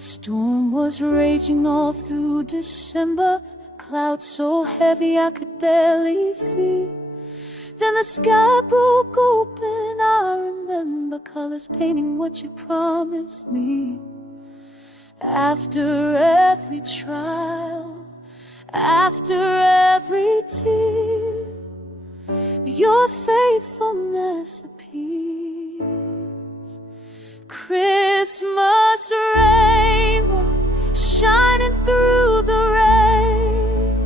Storm was raging all through December, clouds so heavy I could barely see. Then the sky broke open, I remember colors painting what you promised me. After every trial, after every tear, your faithfulness appears. Christmas rainbow shining through the rain,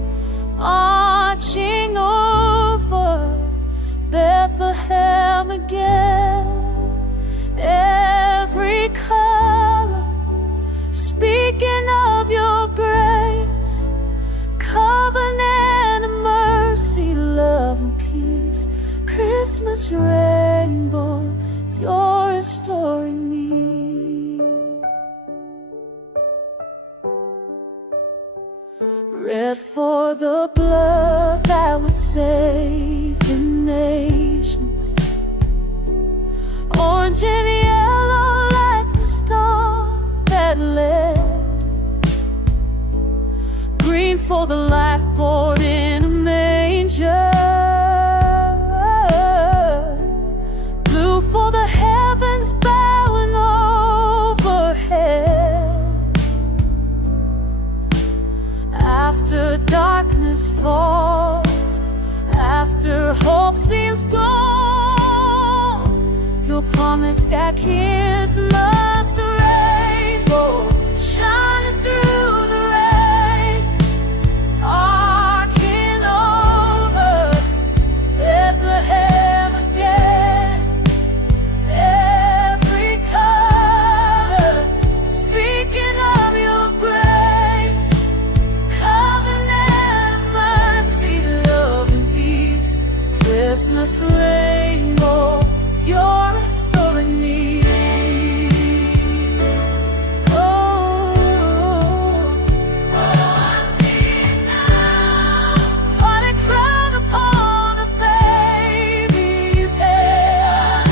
arching over Bethlehem again. Every color speaking of your grace, covenant and mercy, love and peace. Christmas rainbow, you're restoring me. Red for the blood that would save the nations, orange and yellow like the star that led, green for the life born in a manger, blue for the heavens bowing overhead. After darkness falls, after hope seems gone, your promise got Christmas rainbow shining through the rain, arcing over Bethlehem again. Every color speaking of your grace, covenant, mercy, love and peace. Christmas rainbow, you're restoring me. Oh, I see it now. Falling crown upon a baby's head.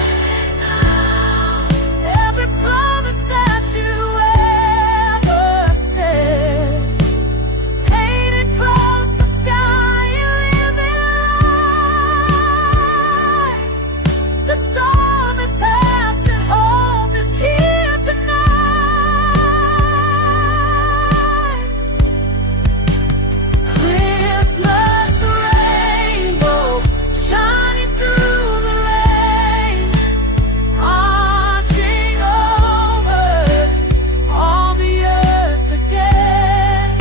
Every promise that you ever said, painted across the sky, you live in light. The storm is past and hope is here tonight. Christmas rainbow shining through the rain, arching over all the earth again.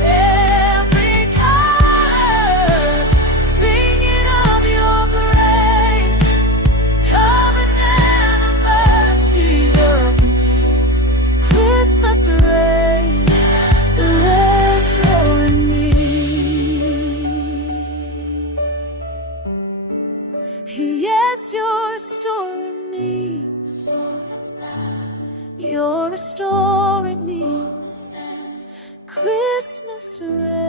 Every color singing of your grace, covenant of mercy, love and peace. Christmas rain, restoring me. Yes, you're restoring me. You're restoring me. Christmas rain.